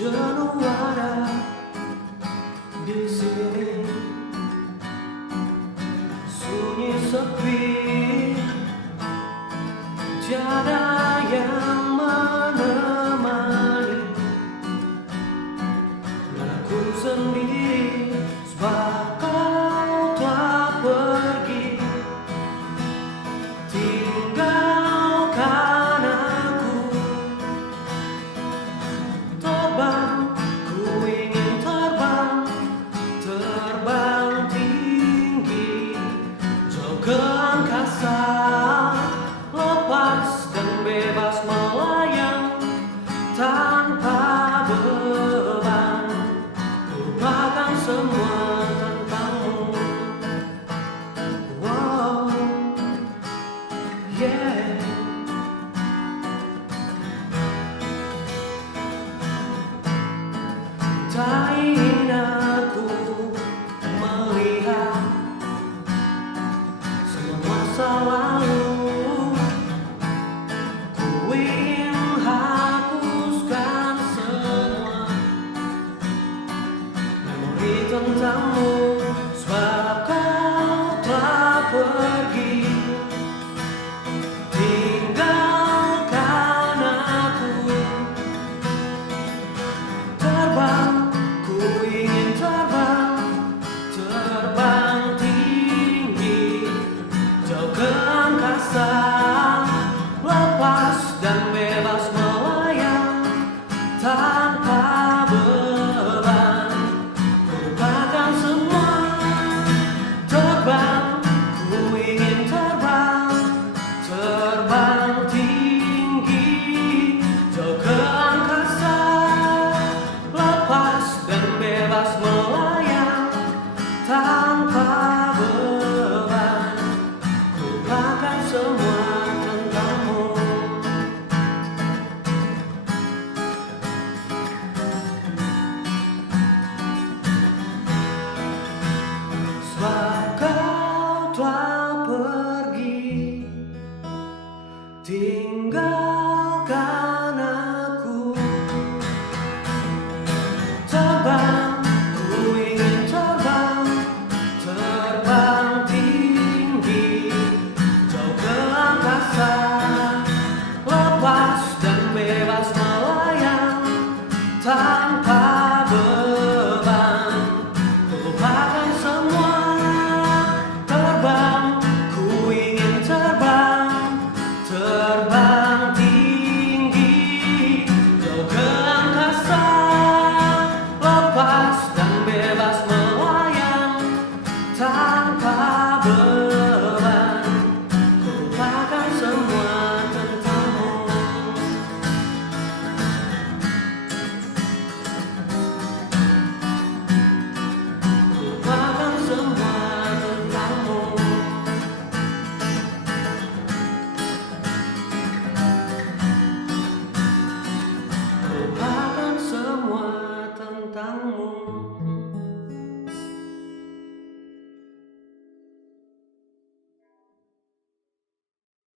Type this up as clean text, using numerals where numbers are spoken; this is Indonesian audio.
jenuh ada di sini, sunyi sepi, tiada yang menemani. Aku sendiri sebab kau telah pergi, tinggalkan aku. Terbang, ku ingin terbang, terbang tinggi, jauh ke angkasa, lepas dan bebas melayang tanpa beban, lupakan semua tentangmu. Wow, yeah. Tak ingin aku melihat semua masa lalu. Ku ingin hapuskan semua memori tentangmu, sebab kau telah pergi, tinggalkan aku. Terbang, ku ingin terbang, terbang tinggi, jauh ke angkasa, lepas dan bebas melayang tanpa beban, lupakan semua. Terbang, ku ingin terbang, terbang tinggi, jauh ke angkasa, lepas dan bebas melayang tanpa beban, lupakan semua tentangmu. Sebab kau telah pergi, tinggalkan aku. Terbang, ku ingin terbang, terbang tinggi, jauh ke angkasa, lepas dan bebas